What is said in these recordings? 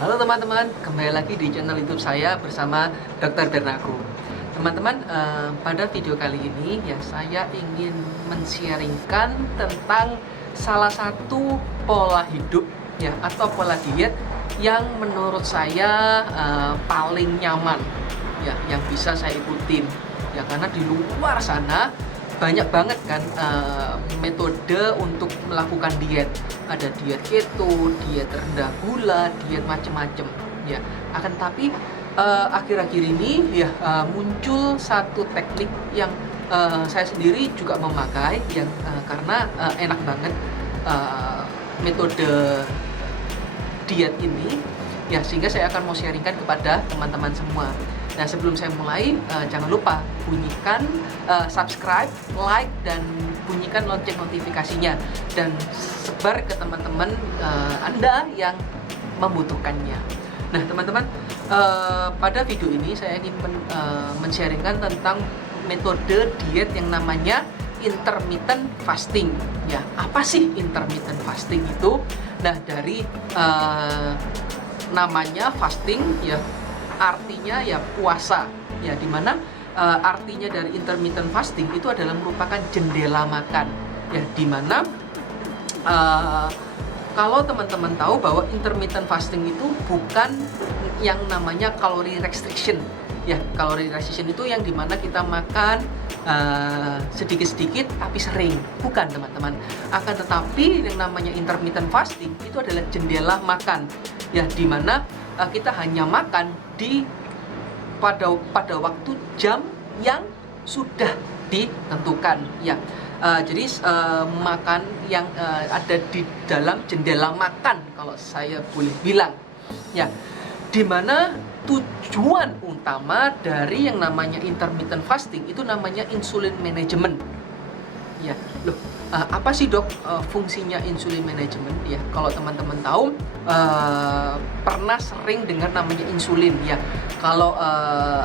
Halo teman-teman, kembali lagi di channel YouTube saya bersama Dr. Bernaku. Teman-teman, pada video kali ini ya saya ingin men-sharingkan tentang salah satu pola hidup ya atau pola diet yang menurut saya paling nyaman ya, yang bisa saya ikutin ya, karena di luar sana banyak banget kan metode untuk melakukan diet. Ada diet keto, diet rendah gula, diet macem-macem ya. Akan tapi akhir-akhir ini ya muncul satu teknik yang saya sendiri juga memakai yang karena enak banget metode diet ini ya, sehingga saya akan mau sharingkan kepada teman-teman semua. Nah, sebelum saya mulai, jangan lupa bunyikan subscribe, like, dan bunyikan lonceng notifikasinya, dan sebar ke teman-teman Anda yang membutuhkannya. Nah, teman-teman, pada video ini saya ingin men-sharingkan tentang metode diet yang namanya intermittent fasting. Ya, apa sih intermittent fasting itu? Nah, dari namanya fasting ya, artinya ya puasa ya, dimana artinya dari intermittent fasting itu adalah merupakan jendela makan ya, dimana kalau teman-teman tahu bahwa intermittent fasting itu bukan yang namanya calorie restriction ya. Calorie restriction itu yang dimana kita makan sedikit-sedikit tapi sering, bukan teman-teman. Akan tetapi yang namanya intermittent fasting itu adalah jendela makan ya, dimana kita hanya makan pada waktu jam yang sudah ditentukan ya. Jadi makan yang ada di dalam jendela makan, kalau saya boleh bilang ya, dimana tujuan utama dari yang namanya intermittent fasting itu namanya insulin management ya. Loh, apa sih dok fungsinya insulin management ya? Kalau teman-teman tahu, pernah sering dengar namanya insulin ya. Kalau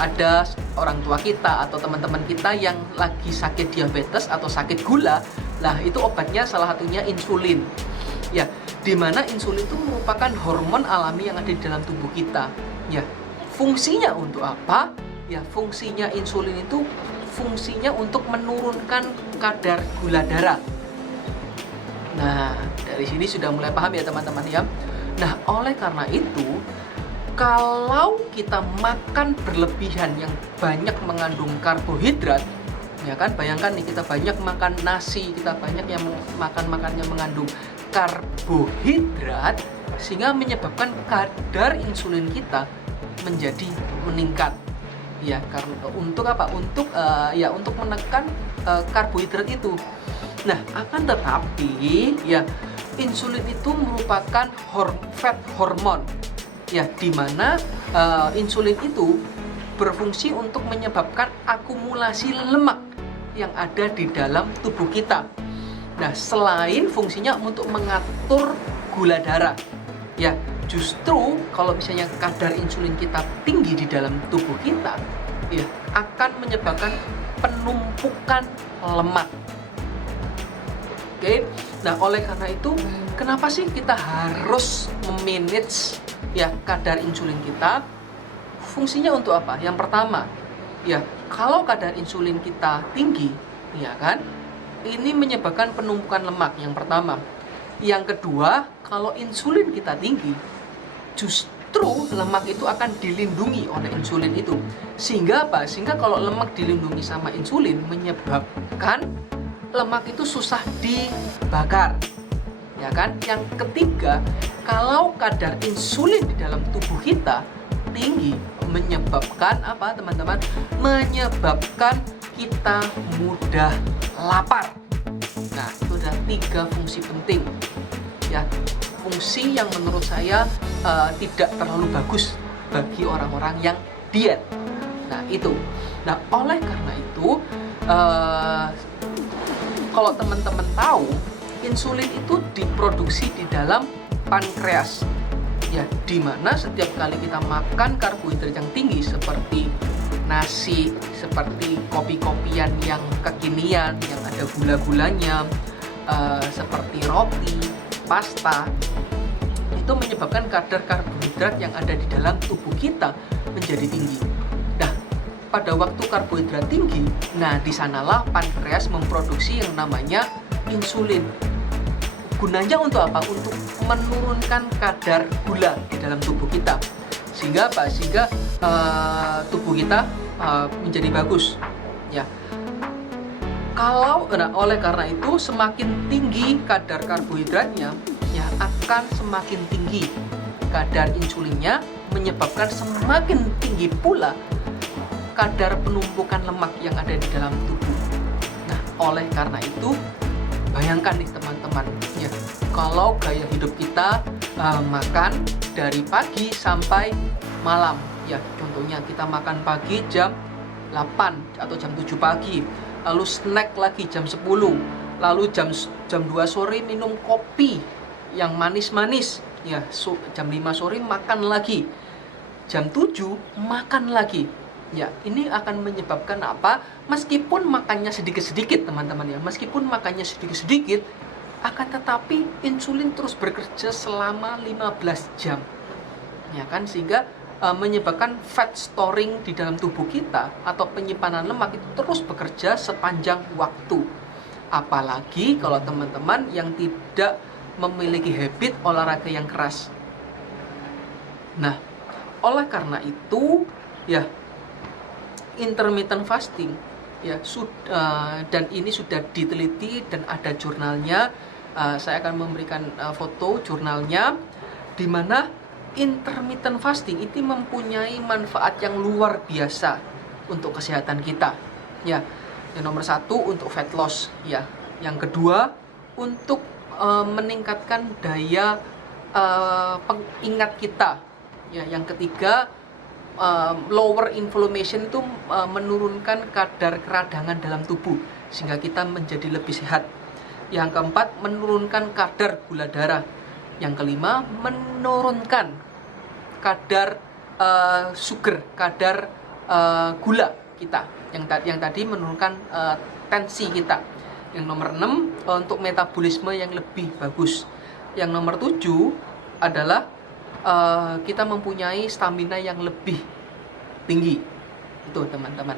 ada orang tua kita atau teman-teman kita yang lagi sakit diabetes atau sakit gula, lah itu obatnya salah satunya insulin ya, dimana insulin itu merupakan hormon alami yang ada di dalam tubuh kita ya. Fungsinya untuk apa ya? Fungsinya insulin itu fungsinya untuk menurunkan kadar gula darah. Nah, dari sini sudah mulai paham ya teman-teman ya. Nah, oleh karena itu, kalau kita makan berlebihan yang banyak mengandung karbohidrat, ya kan, bayangkan nih, kita banyak makan nasi, kita banyak yang makannya mengandung karbohidrat, sehingga menyebabkan kadar insulin kita menjadi meningkat. Ya, karena untuk apa? Untuk menekan karbohidrat itu. Nah, akan tetapi ya, insulin itu merupakan fat hormone ya, dimana insulin itu berfungsi untuk menyebabkan akumulasi lemak yang ada di dalam tubuh kita. Nah, selain fungsinya untuk mengatur gula darah ya, justru kalau misalnya kadar insulin kita tinggi di dalam tubuh kita ya, akan menyebabkan penumpukan lemak. Oke. Nah, oleh karena itu, kenapa sih kita harus memanage ya kadar insulin kita? Fungsinya untuk apa? Yang pertama ya, kalau kadar insulin kita tinggi ya kan, ini menyebabkan penumpukan lemak, yang pertama. Yang kedua, kalau insulin kita tinggi, justru lemak itu akan dilindungi oleh insulin itu. Sehingga apa? Sehingga kalau lemak dilindungi sama insulin, menyebabkan lemak itu susah dibakar. Ya kan? Yang ketiga, kalau kadar insulin di dalam tubuh kita tinggi, menyebabkan apa, teman-teman? Menyebabkan kita mudah lapar. Nah, itu ada 3 fungsi penting ya, fungsi yang menurut saya tidak terlalu bagus bagi orang-orang yang diet. Nah, itu. Nah, oleh karena itu, kalau teman-teman tahu, insulin itu diproduksi di dalam pankreas ya, dimana setiap kali kita makan karbohidrat yang tinggi seperti nasi, seperti kopi-kopian yang kekinian yang ada gula-gulanya, seperti roti, pasta, itu menyebabkan kadar karbohidrat yang ada di dalam tubuh kita menjadi tinggi. Nah, pada waktu karbohidrat tinggi, nah disanalah pankreas memproduksi yang namanya insulin. Gunanya untuk apa? Untuk menurunkan kadar gula di dalam tubuh kita. Sehingga apa? Sehingga tubuh kita menjadi bagus. Ya. Oleh karena itu, semakin tinggi kadar karbohidratnya, ya akan semakin tinggi kadar insulinnya, menyebabkan semakin tinggi pula kadar penumpukan lemak yang ada di dalam tubuh. Nah, oleh karena itu, bayangkan nih teman-teman, ya, kalau gaya hidup kita makan dari pagi sampai malam, ya, contohnya kita makan pagi jam 8 atau jam 7 pagi, lalu snack lagi jam 10, lalu jam 2 sore minum kopi yang manis-manis, ya, jam 5 sore makan lagi, jam 7 makan lagi. Ya, ini akan menyebabkan apa? Meskipun makannya sedikit-sedikit, teman-teman, ya, meskipun makannya sedikit-sedikit, akan tetapi insulin terus bekerja selama 15 jam. Ya kan, sehingga menyebabkan fat storing di dalam tubuh kita atau penyimpanan lemak itu terus bekerja sepanjang waktu. Apalagi kalau teman-teman yang tidak memiliki habit olahraga yang keras. Nah, oleh karena itu, ya, intermittent fasting, ya, dan ini sudah diteliti dan ada jurnalnya. Saya akan memberikan foto jurnalnya, di mana intermittent fasting itu mempunyai manfaat yang luar biasa untuk kesehatan kita. Ya, yang nomor 1 untuk fat loss, ya. Yang kedua untuk meningkatkan daya pengingat kita. Ya, yang ketiga lower inflammation, itu menurunkan kadar keradangan dalam tubuh sehingga kita menjadi lebih sehat. Yang keempat, menurunkan kadar gula darah. Yang kelima, menurunkan kadar sugar, kadar gula kita. Yang tadi menurunkan tensi kita. Yang nomor 6, untuk metabolisme yang lebih bagus. Yang nomor 7 adalah kita mempunyai stamina yang lebih tinggi. Itu, teman-teman.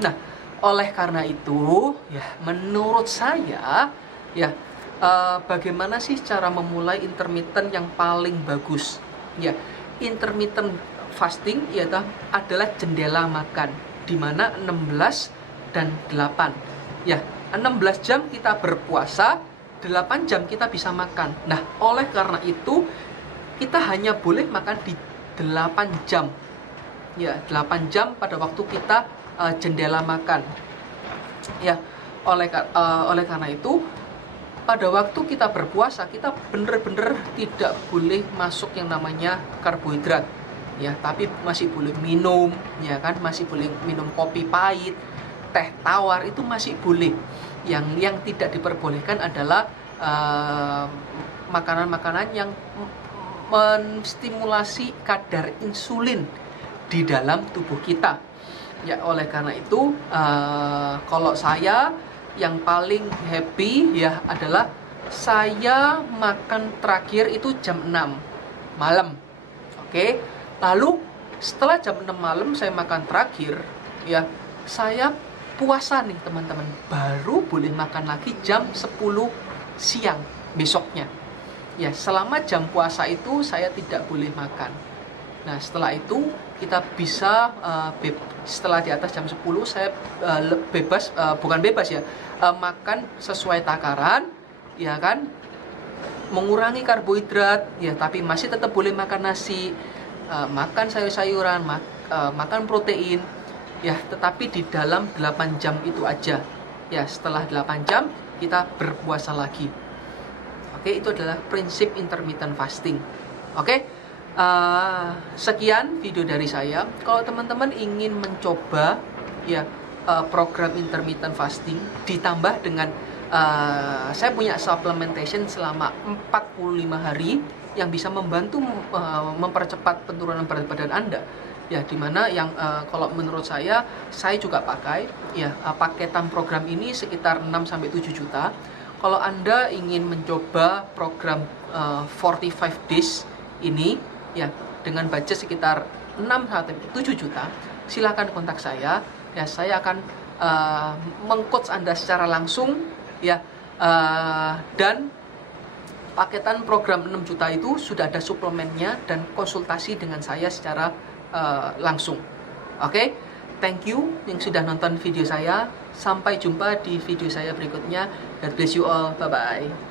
Nah, oleh karena itu, ya, menurut saya, ya, bagaimana sih cara memulai intermittent yang paling bagus? Ya, intermittent fasting yaitu adalah jendela makan, di mana 16 dan 8. Ya, 16 jam kita berpuasa, 8 jam kita bisa makan. Nah, oleh karena itu kita hanya boleh makan di 8 jam. Ya, 8 jam pada waktu kita jendela makan. Ya, oleh karena itu pada waktu kita berpuasa, kita benar-benar tidak boleh masuk yang namanya karbohidrat. Ya, tapi masih boleh minum, ya kan, masih boleh minum kopi pahit, teh tawar, itu masih boleh. Yang tidak diperbolehkan adalah makanan-makanan yang menstimulasi kadar insulin di dalam tubuh kita. Ya, oleh karena itu kalau saya yang paling happy, ya, adalah saya makan terakhir itu jam 6 malam. Oke. Lalu setelah jam 6 malam saya makan terakhir, ya, saya puasa nih, teman-teman. Baru boleh makan lagi jam 10 siang besoknya. Ya, selama jam puasa itu saya tidak boleh makan. Nah, setelah itu kita bisa setelah di atas jam 10 saya bebas, bukan bebas, ya, makan sesuai takaran, ya kan, mengurangi karbohidrat, ya, tapi masih tetap boleh makan nasi, makan sayur-sayuran, makan protein, ya, tetapi di dalam 8 jam itu aja. Ya, setelah 8 jam kita berpuasa lagi. Oke, itu adalah prinsip intermittent fasting. Oke, sekian video dari saya. Kalau teman-teman ingin mencoba, ya, program intermittent fasting ditambah dengan saya punya supplementation selama 45 hari yang bisa membantu mempercepat penurunan berat badan Anda. Ya, dimana yang kalau menurut saya juga pakai, ya, paketan program ini sekitar 6-7 juta. Kalau Anda ingin mencoba program 45 days, ini ya dengan budget sekitar 6 sampai 7 juta, silakan kontak saya ya, saya akan meng-coach Anda secara langsung ya, dan paketan program 6 juta itu sudah ada suplemennya dan konsultasi dengan saya secara langsung. Oke, thank you yang sudah nonton video saya. Sampai jumpa di video saya berikutnya. God bless you all. Bye-bye.